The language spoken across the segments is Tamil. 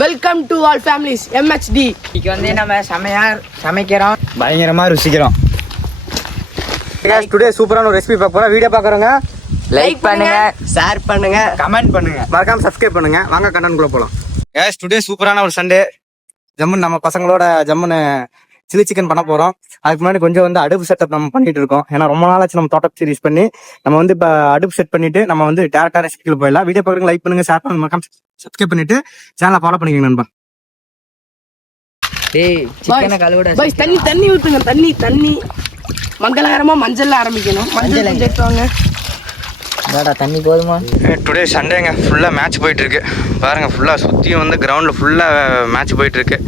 Welcome to all families MHD. இன்னைக்கு வந்து நம்ம சமைக்கிறோம், பயங்கரமா ருசிக்கிறோம். டுடே சூப்பரான ஒரு ரெசிபி பார்க்க போறோம். வீடியோ பார்க்குறவங்க லைக் பண்ணுங்க, ஷேர் பண்ணுங்க, கமெண்ட் பண்ணுங்க, மறக்காம சப்ஸ்கிரைப் பண்ணுங்க. வாங்க கண்டென்ட்குள்ள போலாம். கேஸ் டுடே சூப்பரான ஒரு சண்டே. ஜம்முன்னு நம்ம பசங்களோட ஜம்முன்னு சில்லி சிக்கன் பண்ண போறோம். அதுக்கு முன்னாடி கொஞ்சம் வந்து அடுப்பு செட்டப் நம்ம பண்ணிட்டு இருக்கோம். ஏன்னா ரொம்ப நாளாச்சு நம்ம தோட்டம் சீரிஸ் பண்ணி நம்ம வந்து இப்போ அடுப்பு செட் பண்ணிட்டு நம்ம வந்து டேரக்டா ரெசிபிக்குள்ள போயிடலாம். வீடியோ பார்க்குறவங்க லைக் பண்ணுங்க, ஷேர் பண்ணுங்க, மறக்காம சப்ஸ்கிரைப் பண்ணிட்டு சேனலை ஃபாலோ பண்ணிக்கங்க நண்பா. டேய் சிக்கனை கழுவுடா. பாய்ஸ் தண்ணி ஊத்துங்க. தண்ணி மங்களகரமா மஞ்சள்ல ஆரம்பிக்கணும். மஞ்சள் செஞ்சுவாங்க. என்னடா தண்ணி போதுமா? டுடே சண்டேங்க, ஃபுல்லாக மேட்ச் போயிட்டு இருக்கு பாருங்க. ஃபுல்லாக சுற்றியும் வந்து கிரவுண்டில் ஃபுல்லாக மேட்ச் போயிட்டு இருக்கு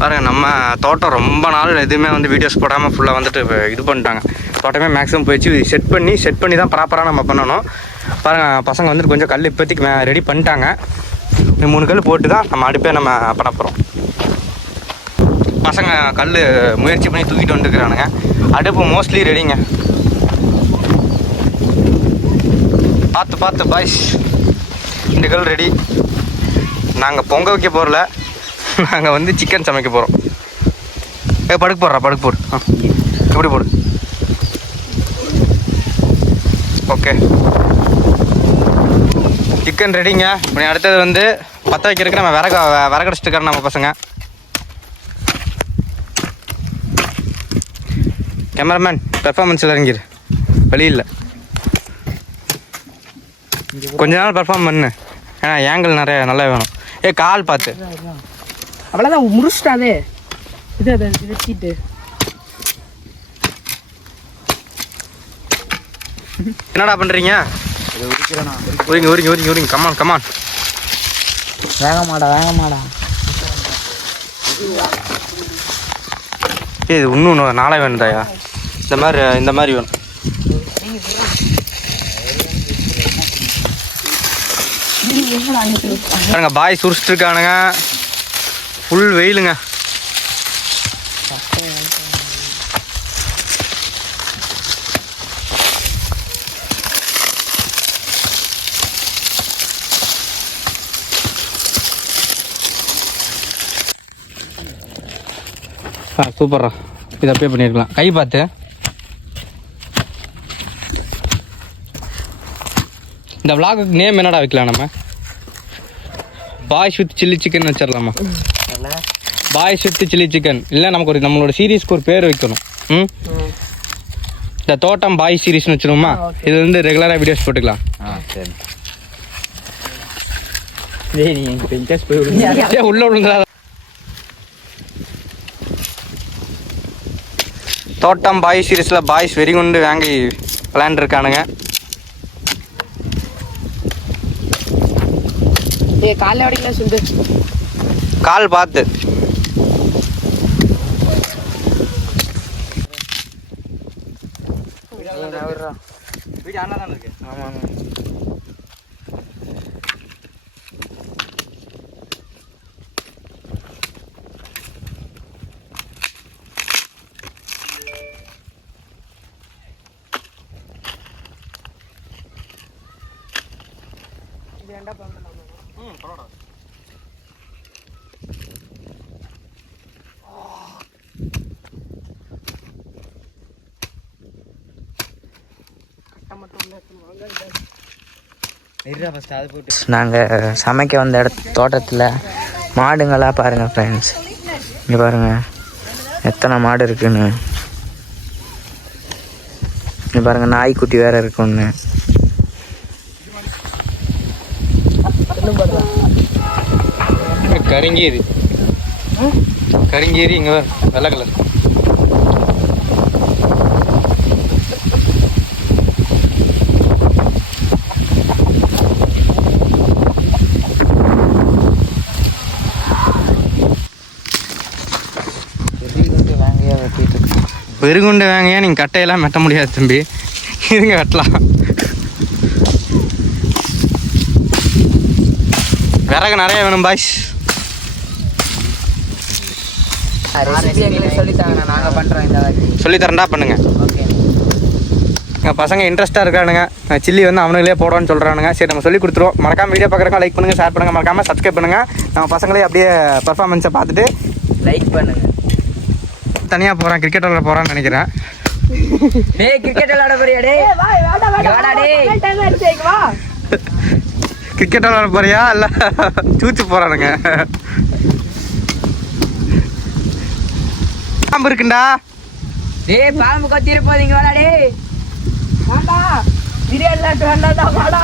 பாருங்க. நம்ம தோட்டம் ரொம்ப நாள் எதுவுமே வந்து வீடியோஸ் போடாமல் ஃபுல்லாக வந்துட்டு இது பண்ணிட்டாங்க. தோட்டமே மேக்ஸிமம் போயிடுச்சு. செட் பண்ணி தான் ப்ராப்பராக நம்ம பண்ணணும் பாருங்க. பசங்க வந்துட்டு கொஞ்சம் கல் இப்போதைக்கு ரெடி பண்ணிட்டாங்க. 3 கல் போட்டு தான் நம்ம அடுப்பே நம்ம பண்ண போகிறோம். பசங்க கல் முயற்சி பண்ணி தூக்கிட்டு வந்துருக்குறானுங்க. அடுப்பு மோஸ்ட்லி ரெடிங்க. பார்த்து பாய்ஸ், இந்த கல் ரெடி. நாங்கள் பொங்க வைக்க போகிறல, நாங்கள் வந்து சிக்கன் சமைக்க போகிறோம். படுக்க போடு. எப்படி போடு. ஓகே, சிக்கன் ரெடிங்க. இப்படி அடுத்தது வந்து பற்ற வைக்கிறதுக்கு நம்ம விறகடிச்சிட்டு இருக்கிறோம் நம்ம பசங்க. கேமராமேன் பெர்ஃபார்மன்ஸில் இறங்கிடு, வழி இல்லை. கொஞ்ச நாள் பெர்ஃபார்ம் பண்ணு, ஏன்னா ஏங்கிள் நிறைய நல்லா வேணும். கால் பார்த்து அவ்வளோதான் முடிச்சிட்டாதே. இது வச்சுட்டு என்னடா பண்ணுறீங்க? உரிங்க. கமான். வேக மாடா. இது இன்னும் நாளே வேணுதாயா? இந்த மாதிரி வேணும். பாருங்க, பாய் சுரிச்சிட்டு இருக்கானுங்க. ஃபுல் வெயிலுங்க. சூப்பர்ரா, இதை அப்படியே பண்ணிருக்கலாம். கை பார்த்து. இந்த விளாகுக்கு நேம் என்னடா வைக்கலாம்? நம்ம பாய்ஸ் வித் சில்லி சிக்கன் வச்சிடலாமா? பாய்ஸ் வித் சில்லி சிக்கன் இல்லை, நமக்கு நம்மளோட சீரீஸ்க்கு ஒரு பேர் வைக்கணும். இந்த தோட்டம் பாய் சீரீஸ்னு வச்சிருவோமா? இது வந்து ரெகுலராக வீடியோஸ் போட்டுக்கலாம். உள்ள விழுந்தா தோட்டம் பாய் சீரீஸில் பாய்ஸ் வெறி கொண்டு வாங்கி விளையாண்டுருக்கானுங்க. காலைல வரைக்கும் சொல்லு. கால் பார்த்து. வீடு அண்ணா தான் இருக்கு. ஆமாம். நாங்கள் சமைக்க வந்த தோட்டத்தில் மாடுங்களாக பாருங்கள் ஃப்ரெண்ட்ஸ். இங்கே பாருங்கள் எத்தனை மாடு இருக்குன்னு. இங்கே பாருங்கள், நாய்க்குட்டி வேறு இருக்கு ஒன்று. கருங்கீரி இங்கே வெள்ளை கலர். பெருகுண்டு வாங்கியா? நீங்கள் கட்டையெல்லாம் வெட்ட முடியாது தம்பி, இதுங்க வெட்டலாம். விறகு நிறைய வேணும் பாய்ஸ். சொல்லித்தாங்க, நாங்கள் பண்ணுறோம். இந்த சொல்லித்தரேன்டா, பண்ணுங்க. ஓகே. எங்கள் பசங்க இன்ட்ரெஸ்ட்டாக இருக்கானுங்க. சில்லி வந்து அவனுங்களே போடுவான்னு சொல்கிறானுங்க. சரி நம்ம சொல்லி கொடுத்துருவோம். மறக்காமல் வீடியோ பார்க்குறவங்க லைக் பண்ணுங்கள், ஷேர் பண்ணுங்கள், மறக்காமல் சப்ஸ்கிரைப் பண்ணுங்கள். நம்ம பசங்களே அப்படியே பர்ஃபார்மன்ஸை பார்த்துட்டு லைக் பண்ணுங்க. தனியாக போகிறேன், கிரிக்கெட் விளாட போகிறான்னு நினைக்கிறேன். டேய் கிரிக்கெட் விளையாட போறியா? டேய் வாடா டேய். கிரிக்கெட் விளாட போறியா இல்லை சூச்சு போகிறானுங்க? பாம்பு இருக்குண்டா. டேய் பாம்பு கொத்திர போதீங்க வாடா டேய். வாடா பிரியாணி லாட்டு வேண்டாடா வாடா.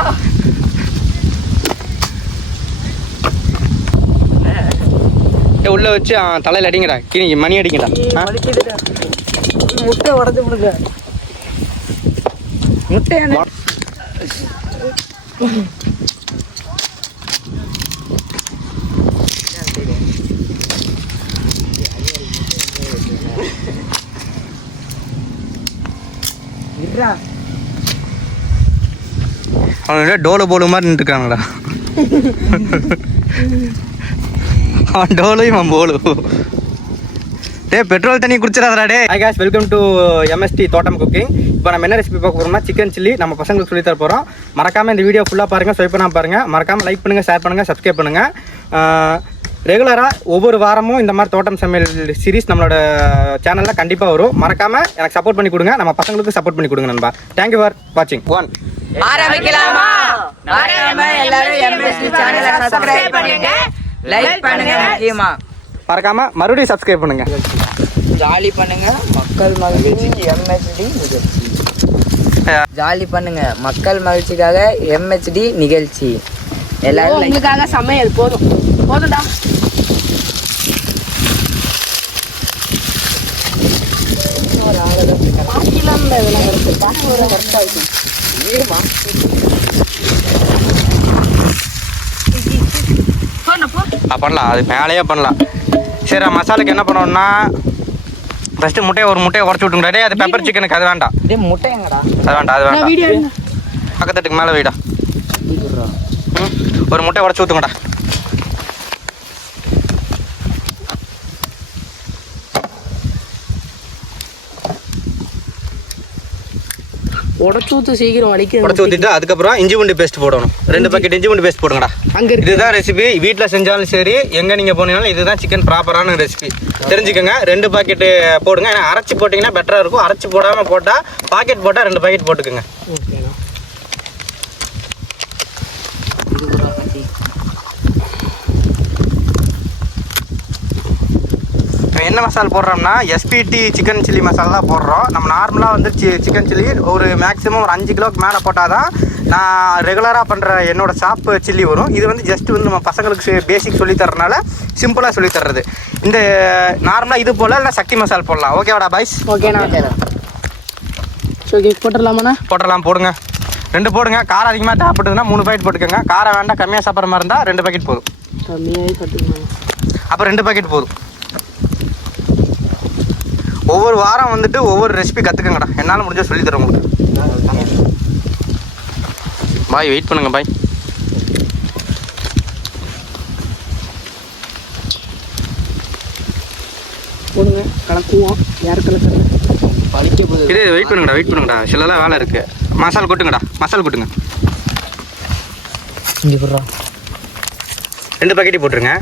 உள்ள வச்சு தலையில் அடிங்கடா, கீழே மணி அடிங்கடா. முட்டை உடச்சு விடுங்க. முட்டை அவனுடைய டோலு போலு மாதிரி நின்றுருக்காங்கடா. அவன் டோலு இவன் போலு. டே பெட்ரோல் தண்ணி குடிச்சிடாதடா டே. Hi guys, welcome to MST தோட்டம் குக்கிங். இப்போ நம்ம என்ன ரெசிபி பார்க்க போகிறோம்னா சிக்கன் சில்லி நம்ம பசங்களுக்கு சொல்லி தர போகிறோம். மறக்காமல் இந்த வீடியோ ஃபுல்லாக பாருங்கள், ஸ்வைப் பண்ணாமல் பாருங்கள். மறக்காமல் லைக் பண்ணுங்கள், ஷேர் பண்ணுங்கள், சப்ஸ்கிரைப் பண்ணுங்கள். ரெகுலராக ஒவ்வொரு வாரமும் இந்த மாதிரி தோட்டம் சமையல் சீரிஸ் நம்மளோட சேனலில் கண்டிப்பாக வரும். மறக்காமல் எனக்கு சப்போர்ட் பண்ணி கொடுங்க, நம்ம பசங்களுக்கு சப்போர்ட் பண்ணி கொடுங்க நண்பா. தேங்க்யூ ஃபார் வாட்சிங். ஆரம்பிக்கலாமா? எல்லாரும் MST சேனலை சப்ஸ்கிரைப் பண்ணுங்க, லைக் பண்ணுங்க, முக்கியமா மறக்காம மறுபடியும் சப்ஸ்கிரைப் பண்ணுங்க. ஜாலி பண்ணுங்க மக்கள் மகிழ்ச்சிக்கு MSD நிகழ்ச்சி. ஜாலி பண்ணுங்க மக்கள் மகிழ்ச்சிக்காக MSD நிகழ்ச்சி. எல்லாரும் உங்களுக்காக சமையல் போதும் போதும்டா. பண்ணலாம், அது மேலேயே பண்ணலாம். சரி மசாலுக்கு என்ன பண்ணணும்னா ஃபஸ்ட்டு ஒரு முட்டையை உடச்சி விட்டுங்கடா. அது பெப்பர் சிக்கனுக்கு அது வேண்டாம். முட்டை எங்கடா? அது வேண்டாம், அது வேண்டாம். பக்கத்துக்கு மேலே வைடா. ஒரு முட்டையை உடச்சி ஊற்றுங்கடா. உடச்சு ஊத்து சீக்கிரம் வலிக்க. உடச்சி ஊற்றிட்டு அதுக்கப்புறம் இஞ்சி பூண்டு பேஸ்ட் போடணும். 2 பாக்கெட் இஞ்சி பூண்டு பேஸ்ட் போடுங்கடா. இதுதான் ரெசிபி. வீட்டில் செஞ்சாலும் சரி, எங்கே நீங்கள் போனீங்கனாலும் இதுதான் சிக்கன் ப்ராப்பரான ரெசிபி. தெரிஞ்சுக்கோங்க. 2 பாக்கெட்டு போடுங்க. ஏன்னா அரைச்சி போட்டிங்கன்னா பெட்டராக இருக்கும். அரைச்சி போடாமல் போட்டால் பாக்கெட் போட்டால் 2 பாக்கெட் போட்டுக்கோங்க. என்ன மசாலா போடுறோம்னா SPT சிக்கன் சில்லி மசாலா தான் போடுறோம். நம்ம நார்மலாக வந்து சிக்கன் சில்லி ஒரு மேக்ஸிமம் ஒரு 5 கிலோக்கு மேலே போட்டால் தான் நான் ரெகுலராக பண்ணுற என்னோடய ஷாப் சில்லி வரும். இது வந்து ஜஸ்ட் வந்து நம்ம பசங்களுக்கு பேசிக் சொல்லித்தரனால சிம்பிளாக சொல்லித்தர்றது. இந்த நார்மலாக இது போல் இல்லை சக்தி மசாலா போடலாம். ஓகேவாடா பாய்ஸ்? ஓகேண்ணா. ஓகே போட்டுடலாமாண்ணா? போட்டுடலாம். போடுங்க. 2 போடுங்க. காரம் அதிகமாக தேவைப்பட்டதுன்னா 3 பாக்கெட் போட்டுக்கோங்க. காரம் வேண்டாம், கம்மியாக சாப்பிட்ற மாதிரி இருந்தால் 2 பாக்கெட் போதும். கம்மியாகவே கட்டுக்கணும். அப்போ 2 பாக்கெட் போதும். ஒவ்வொரு வாரம் வந்துட்டு ஒவ்வொரு ரெசிபி கற்றுக்கங்கடா. என்னால் முடிஞ்ச சொல்லி தரேன் உங்களுக்கு. பாய், வெயிட் பண்ணுங்க பாய். போடுங்க, கலக்குவோம். யார் கலக்குறது? இது வெயிட் பண்ணுங்கடா. சிலலாம் வேலை இருக்குது. மசாலா கொட்டுங்கடா. மசாலா கொட்டுங்க. 2 பாக்கெட்டி போட்டுருங்க.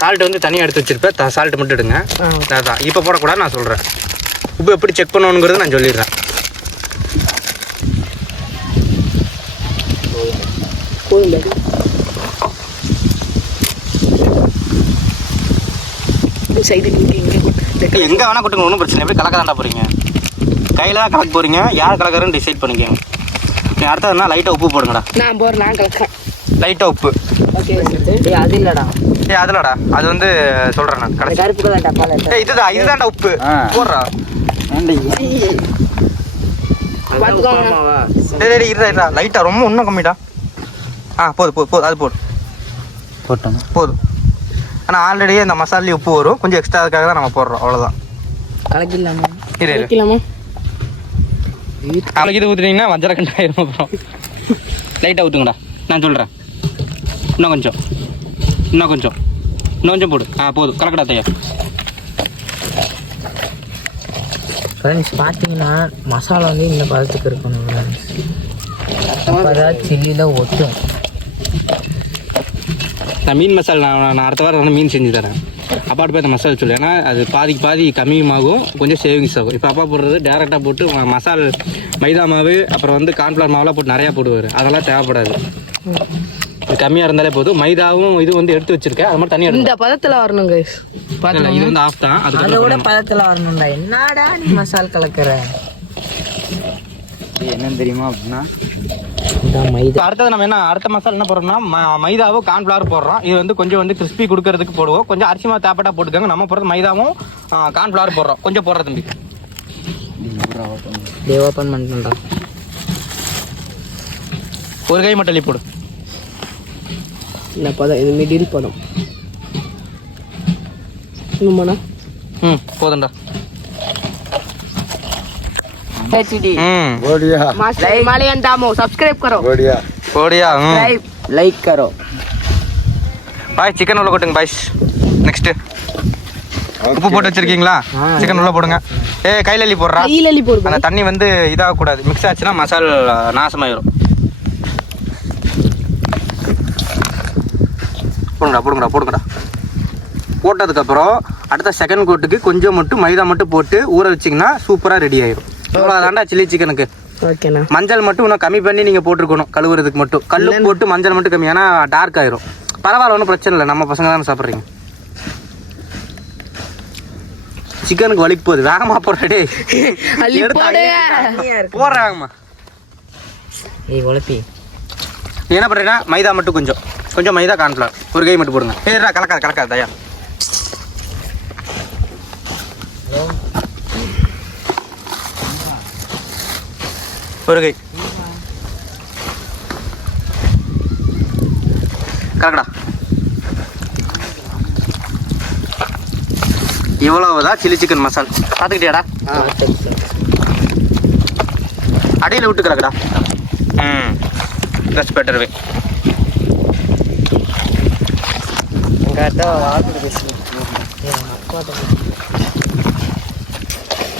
சால்ட் வந்து தனியாக எடுத்து வச்சுருப்பேன். சால்ட் மட்டும் எடுங்க. அதான் இப்போ போடக்கூடாது, நான் சொல்கிறேன். உப்பு எப்படி செக் பண்ணணுங்கிறது நான் சொல்லிடுறேன். எங்கே வேணால் கொட்டுங்க, ஒன்றும் பிரச்சனை. எப்படி கலக்க தாண்டா போகிறீங்க? கையில் தான் கலக்க போகிறீங்க. யார் கலக்கிறன்னு டிசைட் பண்ணிக்கோங்க. நீ அடுத்ததுனா லைட்டாக உப்பு போடுங்கடா. நான் போடுறேன், நான் கலக்கிறேன். லைட்டாக உப்பு. அது இல்லடா. அதுலடா, அது வந்து சொல்கிறேன் நான் கடைசி. இதுதான்டா உப்பு. போடுறா. இருடா, லைட்டாக ரொம்ப இன்னும் கம்மிடா. போதும். அது போதும். ஆனால் ஆல்ரெடியே இந்த மசாலி உப்பு வரும். கொஞ்சம் எக்ஸ்ட்ரா அதுக்காக தான் நம்ம போடுறோம். அவ்வளோதான். கலக்கிடலாமா? இது ஊற்றுனீங்கன்னா வஞ்சர கண்டாயிரும். அப்புறம் லைட்டாக ஊற்றுங்கடா. நான் சொல்கிறேன். இன்னும் கொஞ்சம் போடு. போதும். கலக்கடா தையா. ஃப்ரெண்ட்ஸ் பார்த்தீங்கன்னா மசாலா வந்து இந்த பதத்துக்கு இருக்கணும் ஃப்ரெண்ட்ஸ். அப்போதான் சில்லியில் ஒட்டும். நான் மீன் மசாலா நான் அடுத்த வாரம் வந்து மீன் செஞ்சு தரேன். அப்பாட்ட போய் அந்த மசாலா சொல்லு. ஏன்னா அது பாதிக்கு பாதி கம்மியுமாகும், கொஞ்சம் சேவிங்ஸ் ஆகும். இப்போ அப்பா போடுறது டேரெக்டாக போட்டு மசால் மைதா மாவு அப்புறம் வந்து கார்ன்ஃப்ளவர் மாவுலாம் போட்டு நிறையா போடுவார். அதெல்லாம் தேவைப்படாது. இது கம்மியாக இருந்தாலே போதும். மைதாவும் இது வந்து எடுத்து வச்சிருக்கேன். அது மாதிரி தனியாக இந்த பதத்தில் வரணும் கைஸ். இது வந்து ஆஃப் தான். அதை விட பதத்தில் வரணும்டா. என்னடா நீ மசால் கலக்கிற என்னன்னு தெரியுமா அப்படின்னா மைதா. அடுத்தது நம்ம அடுத்த மசாலா என்ன போடுறோம்னா மைதாவும் கார்ன்ஃப்ளவர் போடுறோம். இது வந்து கொஞ்சம் வந்து கிறிஸ்பி கொடுக்கறதுக்கு போடுவோம். கொஞ்சம் அரிசி மாவு தேப்பட்டா போட்டுக்கோங்க. நம்ம போடுறது மைதாவும் கார்ன்ஃப்ளவர் போடுறோம். கொஞ்சம் போடுற தம்பி. ஓப்பன் பண்ணிட்டா. ஒரு கை மட்டும் அள்ளி போடு. இந்த பதம் இது மிடில் பதம். இன்னுமாண்ணா போதும்டா. हिमालयन दामो सब्सक्राइब करो बढ़िया लाइक करो பாய். சிக்கன் உள்ள கொட்டுங்க பாய்ஸ். நெக்ஸ்ட் உப்பு போட்டு வச்சிருக்கீங்களா? சிக்கன் உள்ள போடுங்க. கையில அள்ளி போடுறா. அந்த தண்ணி வந்து இதாக கூடாது. மிக்ஸ் ஆச்சுன்னா மசால் நாசமாயிரும். போடுங்கடா போடுங்கடா போடுங்கடா. போட்டதுக்கப்புறம் அடுத்த செகண்ட் கோட்டுக்கு கொஞ்சம் மட்டும் மைதா மட்டும் போட்டு ஊற வச்சிங்கன்னா சூப்பராக ரெடி ஆயிடும். அவ்வளோதாண்டா சில்லி சிக்கனுக்கு. ஓகேண்ணா. மஞ்சள் மட்டும் இன்னும் கம்மி பண்ணி நீங்கள் போட்டுருக்கணும். கழுவுறதுக்கு மட்டும் கல்லு போட்டு மஞ்சள் மட்டும் கம்மி. ஏன்னா டார்க் ஆயிரும். பரவாயில்ல, ஒன்றும் பிரச்சனை இல்லை. நம்ம பசங்க தானே சாப்பிட்றீங்க. சிக்கனுக்கு வலிக்கு போகுது. வேகமாக போடுறே. போடுற வேகமா. உழப்பி நீ என்ன பண்ணுறீங்கன்னா மைதா மட்டும் கொஞ்சம் கொஞ்சம் மைதா கார்ன்ஃப்ளவர் ஒரு கை மட்டும் போடுங்க. சரிடா, கலக்காது கலக்காது தயா. ஒரு கை கலக்கடா. இவ்வளவுதான் சில்லி சிக்கன் மசாலா. பார்த்துக்கிட்டியாடா? அடியில் விட்டு கலக்கடா. That's better way.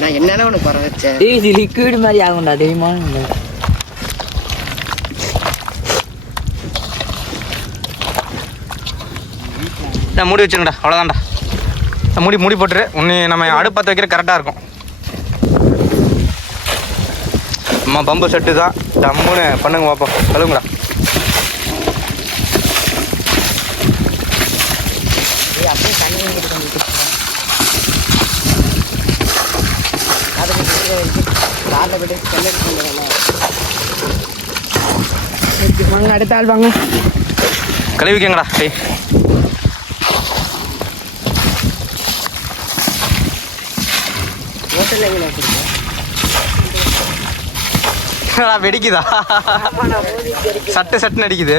நான் என்னென்ன உனக்கு குறை வச்சேன். இது லிக்விட் மாதிரி ஆகும்டா தெரியுமா? நான் மூடி வச்சுருங்கடா. அவ்வளோதான்டா. மூடி மூடி போட்டுரு. உன்னை நம்ம அடுப்பத்த வைக்கிற கரெக்டாக இருக்கும். அம்மா பம்பு செட்டு தான். தம்முன்னு பண்ணுங்க பார்ப்போம். கழுவுங்கடா. அப்படியே தண்ணி வாங்க அடுத்த ஆள் வாங்க. கழுவிக்கங்கடா. வெடிக்குதா? சட்டு சட்டுன்னு அடிக்குது.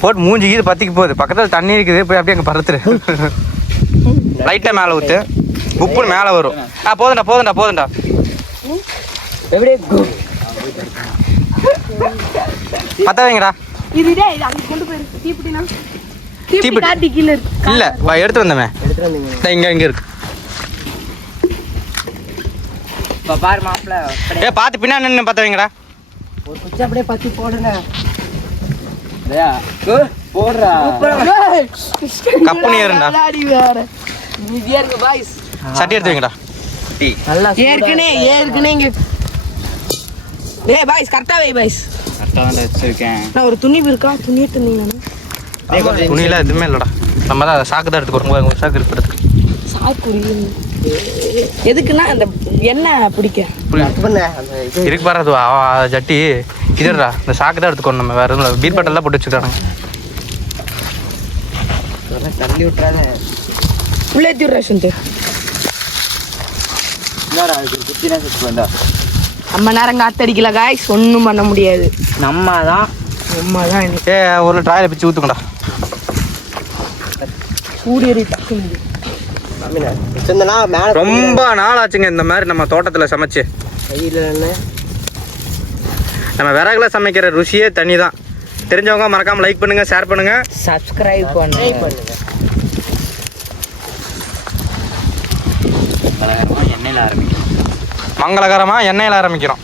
போட்டு மூஞ்சிக்கு பத்திக்கு போகுது. பக்கத்தில் தண்ணி இருக்குது. போய் அப்படியே அங்கே பறத்துரு. லைட்டாக மேலே ஊற்று. உப்புன்னு மேலே வரும். போதுண்டா போதுண்டா போதுண்டா. பற்ற வைங்கடா. இல்லை எடுத்து வந்தமே. இங்கே இங்கே இருக்கு. பாரு மாப்பிள்ள. பார்த்து பின்னாடி நின்று பற்ற வைங்கடா. ஒரு குச்சி அப்படியே பத்தி போடுங்க. கப்புனி ஏறுண்டா. சட்டி எடுத்து வைங்கடா. ஏற்கனவே இங்க பாய்ஸ் கரெக்டா வை பாய்ஸ். கரெக்டாக தான் வச்சுருக்கேன். நான் ஒரு துணி இருக்கா? துணி எடுத்துருந்தீங்கண்ணா. துணியெல்லாம் எதுவுமே இல்லைடா. நம்ம தான் சாக்கு தான் எடுத்துக்கிறோம். சாக்கு இருக்கிறதுக்கு சாக்கு எதுக்குன்னா அந்த எண்ணெய் பிடிக்க இருக்கு பாரு. அது சட்டி இதுடா. இந்த சாக்கு தான் எடுத்துக்கணும். நம்ம வேற எதுவும் பீர் பாட்டெல்லாம் போட்டு வச்சுக்கிறாங்க. தள்ளி விட்டுறாங்க. உள்ளேத்தி ரேஷன் நம்ம நேரம் காத்தடிக்கல காய்ஸ். ஒன்றும் பண்ண முடியாது. நம்ம தான் ஒரு ட்ராயில பிச்சு ஊற்றுங்கடா. சூரியரி டக்குன்னு ரொம்ப நாள் ஆச்சுங்க இந்த மாதிரி நம்ம தோட்டத்தில் சமைச்சு. நம்ம விறகுல சமைக்கிற ருசியே தனி தான். தெரிஞ்சவங்க மறக்காம லைக் பண்ணுங்க, ஷேர் பண்ணுங்க, சப்ஸ்கிரைப் பண்ணுங்க. எண்ணெயில் ஆரம்பிக்கும். மங்களகரமாக எண்ணெயில் ஆரம்பிக்கிறோம்.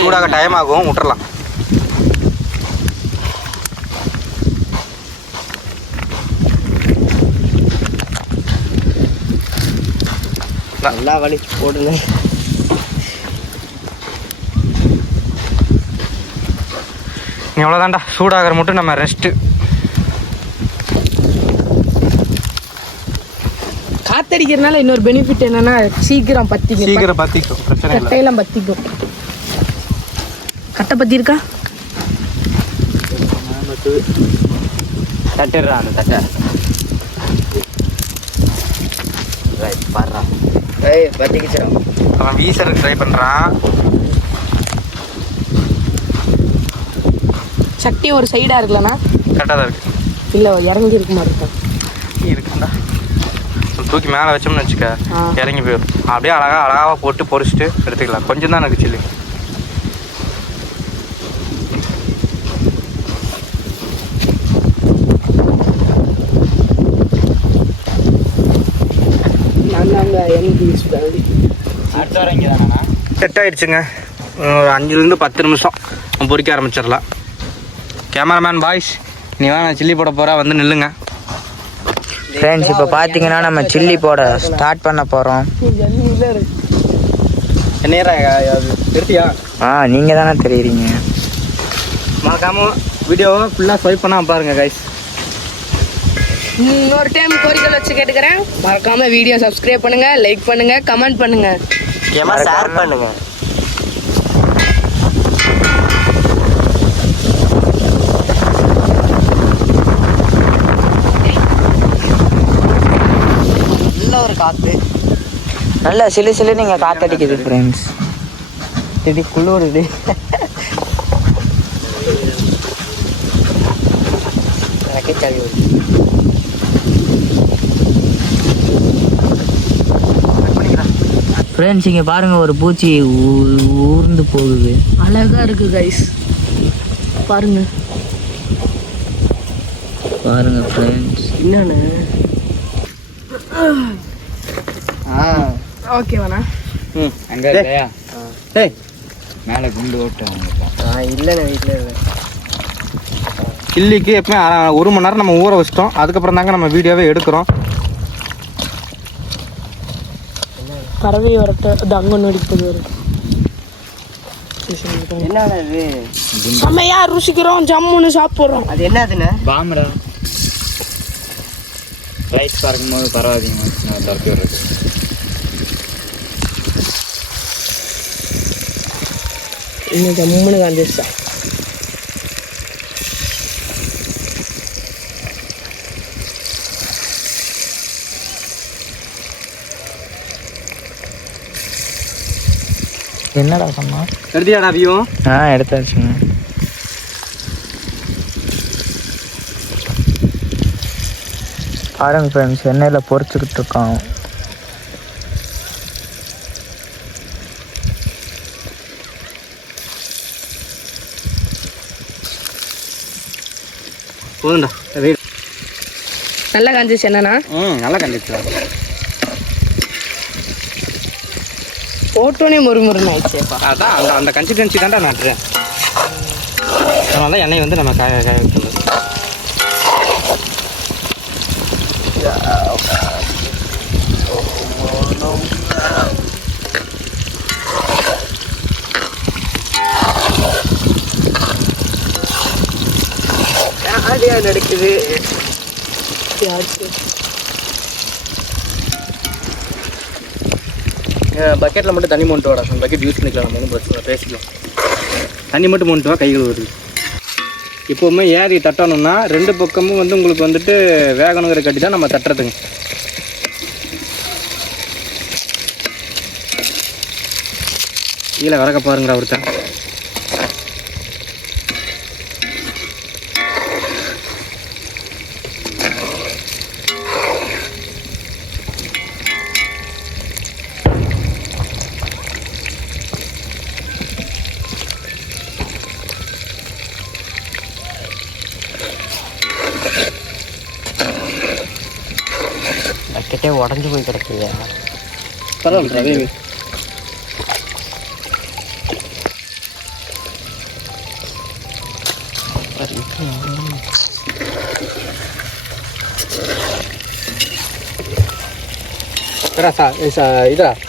சூடாக டைம் ஆகும், விட்டுறலாம். நல்லா வலிச்சு போடுங்க. நீ அவ்வளோதான்டா, சூடாகிற மட்டும் நம்ம ரெஸ்ட்டு. காத்தடிக்கிறதுனால இன்னொரு பெனிஃபிட் என்னன்னா சீக்கிரம் பத்திக்கும். சீக்கிரம் பற்றிக்கும், பிரச்சனை இல்லை. கட்டையெல்லாம் பத்திக்கும். கட்டை பத்தி இருக்கா? தட்டுறா அந்த தட்டை. பாடுறா. பத்திக்கிச்சிடும். அவன் வீசருக்கு ட்ரை பண்ணுறான். சட்டி ஒரு சைடாக இருக்கலண்ணா? கரெக்டாக தான் இருக்குது. இல்லை இறங்கி இருக்குமா இருக்கா? இருக்குண்டா. தூக்கி மேலே வச்சோம்னு வச்சுக்க, இறங்கி போயிடும். அப்படியே அழகாக போட்டு பொரிச்சிட்டு எடுத்துக்கலாம். கொஞ்சம் தான் எனக்கு சில்லி. அடுத்த வாரம் இங்கே தானேண்ணா? செட் ஆகிடுச்சுங்க. ஒரு 5லேருந்து 10 நிமிஷம் பொரிக்க ஆரம்பிச்சிடலாம். கேமராமேன் பாய்ஸ், நீ வேணா சில்லி போட போகிறா, வந்து நில்லுங்க. ஃப்ரெண்ட்ஸ் இப்போ பார்த்தீங்கன்னா நம்ம சில்லி போட ஸ்டார்ட் பண்ண போகிறோம். நிறுத்தியா? நீங்கள் தானே தெரியுறீங்க. மறக்காமல் வீடியோவை ஃபுல்லாக ஸ்வைப் பண்ணால் பாருங்கள் கைஸ். இன்னொரு டைம் கோரிக்கை வச்சு கேட்டுக்கிறேன். மறக்காம வீடியோ சப்ஸ்கிரைப் பண்ணுங்க, லைக் பண்ணுங்க, கமெண்ட் பண்ணுங்க, ஷேர் பண்ணுங்க. நல்ல ஒரு காற்று, நல்லா சிலு சிலு நீங்கள் காற்றடிக்குது ஃப்ரெண்ட்ஸ். இது குளிருது. எனக்கே சளி வருது. ஃப்ரெண்ட்ஸ் இங்கே பாருங்கள், ஒரு பூச்சி ஊர்ந்து போகுது. அழகா இருக்கு கைஸ், பாருங்க பாருங்க ஃப்ரெண்ட்ஸ். என்னன்னு ஓகேவாண்ணா? அங்கே இல்லையா? மேலே குண்டு ஓட்டம். இல்லைண்ணே, வீட்டில் இல்லை. சில்லிக்கு எப்பவுமே 1 மணி நேரம் நம்ம ஊற வச்சிட்டோம். அதுக்கப்புறம் தாங்க நம்ம வீடியோவே எடுக்கிறோம். பறவை வரட்டு, அது அங்கே நடிப்பது வரும். என்னது செம்மையா ருசிக்கிறோம், ஜம்முன்னு சாப்பிட்றோம். அது என்னதுண்ணே? பாம்புடா. ரைஸ் பார்க்கும்போது பரவாயில்லைங்க, துரத்தி விடுறது. இன்னும் ஜம்முன்னு காஞ்சிருச்சா? என்னடா சொன்னா? எடுத்தியாடா வியூ? எடுத்தாச்சுங்க. பாருங்க ஃப்ரெண்ட்ஸ், எண்ணெயில் பொரிச்சுக்கிட்டு இருக்கோம். போதுண்டா. நல்லா காஞ்சிச்சு என்னண்ணா? நல்லா கண்டிப்பா. போட்டோனே முறுமுறுன்னு ஆயிடுச்சேப்பா. அதான் அந்த கன்சிஸ்டன்சி தான்டா நாட்டுறேன். அதனால தான் எண்ணெய் வந்து நம்ம காய வைக்கிறது. நடக்குது பக்கெட்டில் மட்டும் தண்ணி மொண்டு வாடா. அந்த பக்கெட் யூஸ் பண்ணிக்கலாம், நம்ம ஒன்றும் பிரச்சனை பேசிக்கலாம். தண்ணி மட்டும் மொண்டு வா, கைகள் வருது. இப்போவுமே ஏறி தட்டணும்னா 2 பக்கமும் வந்து உங்களுக்கு வந்துட்டு வேகணுங்கிற கட்டி தான் நம்ம தட்டுறதுங்க. கீழே விறக்க பாருங்கடா ஒருத்தன். பக்கெட்டே உடஞ்சி போய் கிடக்குது. பரவாயில்ல.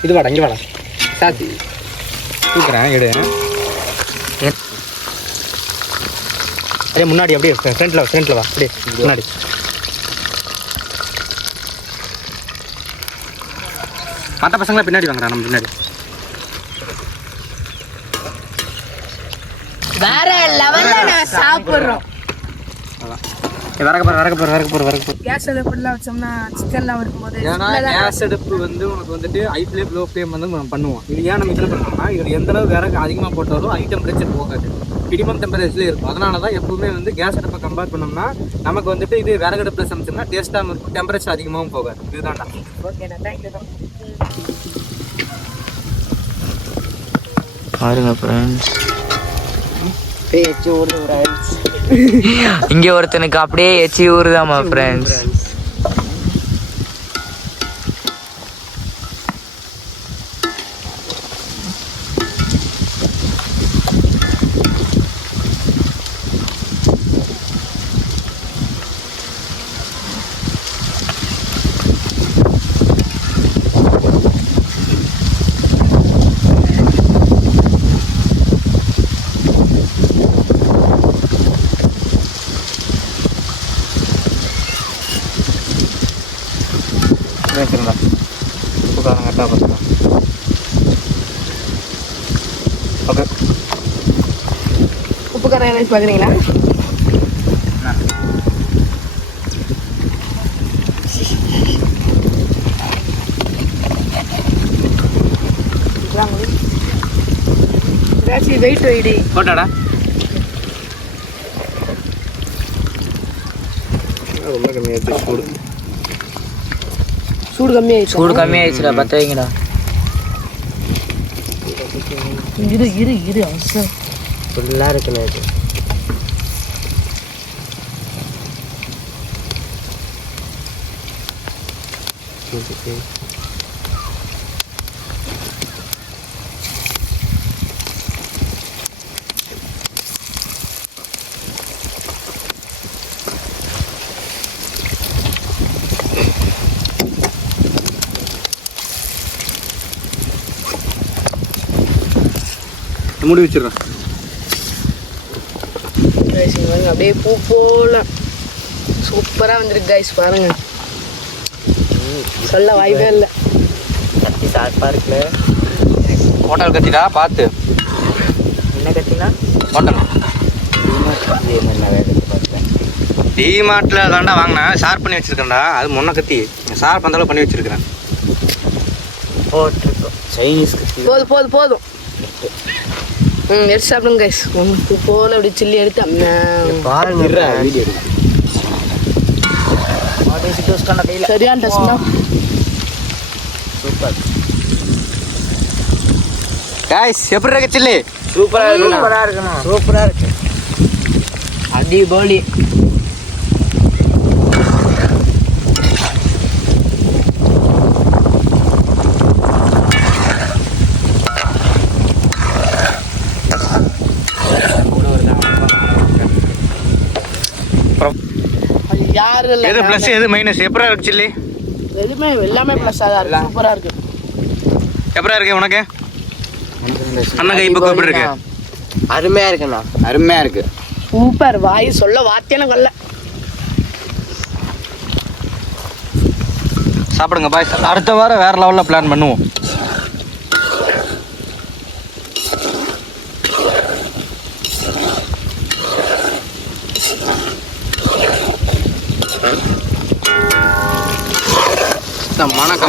இது வாடா இங்கே வாடா சாத்தி தூக்குறேன் எடு. அப்படியே முன்னாடி அப்படியே ஃப்ரண்ட்டில் வா அப்படியே முன்னாடி. மற்ற பசங்களாம் பின்னாடி வாங்குறா, நம்ம பின்னாடி. வேற லெவல்ல நான் சாப்பிடுறோம். வரக்க போற கேஸ் அடுப்புலாம் வச்சோம்னா சிக்கன்லாம் இருக்கும்போது ஏன்னா கேஸ் அடுப்பு வந்து உனக்கு வந்துட்டு ஹை ஃப்ளேம் லோ ஃப்ளேம் வந்து நம்ம பண்ணுவோம். இது ஏன் நம்ம இதில் பண்ணோம்னா இதில் எந்த அளவு விறகு அதிகமாக போட்டாலும் ஹை டெம்பரேச்சர் போகாது, மினிமம் டெம்பரேச்சர்லேயே இருக்கும். அதனால தான் எப்பவுமே வந்து கேஸ் அடுப்பை கம்பேர் பண்ணோம்னா நமக்கு வந்துட்டு இது விறகு அடுப்பில் சமைச்சோம்னா டேஸ்ட்டாகவும் இருக்கும், டெம்பரேச்சர் அதிகமாகவும் போகாது. இதுதான்டா. பாருங்க ஃப்ரெண்ட்ஸ், இங்கே ஒருத்தனுக்கு அப்படியே எச்சி ஊறுதாமா ஃப்ரெண்ட்ஸ். ஓகே, உப்பு காரம் என்ன பார்க்குறீங்களா? வெயிட் வைடி போட்டாடா. ரொம்ப கம்மியாச்சு சூடு. சூடு கம்மியாயிடுச்சுடா, பற்ற வைங்கடா. இரு அவசரம் ஃபுல்லாக இருக்குண்ணா இது. மூடி வச்சிடுறேன். அப்படியே பூ போல சூப்பரா வந்திருக்கு கைஸ், பாருங்க. சொல்ல வாய்ப்பே இல்லை. கத்தி ஷார்ப்பாக இருக்குல்ல. ஹோட்டல் கத்திடா பார்த்து. என்ன கத்தினா? ஹோட்டல் டிமார்ட்டில் தாண்டா வாங்கினேன், ஷார்ப் பண்ணி வச்சுருக்கேன்டா. அது முன்ன கத்தி ஷார்ப் அந்த அளவு பண்ணி வச்சுருக்கிறேன். போட்டிருக்கோம் சைனீஸ் கத்தி. போதும் எடுத்து சாப்பிடுங்க கைஸ். பூ போல அப்படி சில்லி எடுத்து பாருங்க சரியான டஸ்ட் தான். சூப்பர் கைஸ், எப்படி இருக்கு சில்லி? சூப்பராக இருக்கணும். சூப்பராக இருக்கு. அடிபொலி. யாரு இல்லை, எது ப்ளஸ் எது மைனஸ்? எப்படா இருக்கு சில்லி? எதுவுமே எல்லாமே ப்ளஸ்ஸாக தான் இருக்கு. சூப்பராக இருக்கு. எப்படா இருக்கு உனக்கு? அண்ணன் கை பக்கம் எப்படி இருக்கு? அருமையாக இருக்குண்ணா, அருமையாக இருக்கு. சூப்பர். வாய் சொல்ல வார்த்தையான கொல்ல. சாப்பிடுங்க பாய். அடுத்த வாரம் வேற லெவலில் பிளான் பண்ணுவோம்.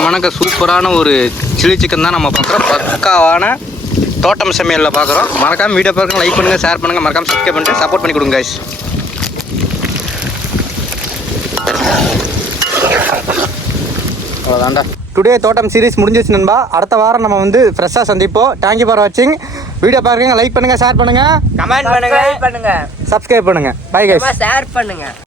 மணக்க சூப்பரான ஒரு சில்லி சிக்கன் தான் நம்ம பார்க்குறோம். பக்காவான தோட்டம் சமையலில் பார்க்குறோம். மறக்காமல் வீடியோ பார்க்குறோம், லைக் பண்ணுங்கள், ஷேர் பண்ணுங்கள், மறக்காமல் சப்ஸ்கிரைப் பண்ணிட்டு சப்போர்ட் பண்ணி கொடுங்க கைஸ். அவ்வளோதான்டா. டுடே தோட்டம் சீரிஸ் முடிஞ்சிச்சு நண்பா. அடுத்த வாரம் நம்ம வந்து ஃப்ரெஷ்ஷாக சந்திப்போம். தேங்க்யூ ஃபார் வாட்சிங். வீடியோ பாருங்க, லைக் பண்ணுங்கள், ஷேர் பண்ணுங்கள், கமெண்ட் பண்ணுங்க, சப்ஸ்கிரைப் பண்ணுங்கள். Bye guys. ஷேர் பண்ணுங்க.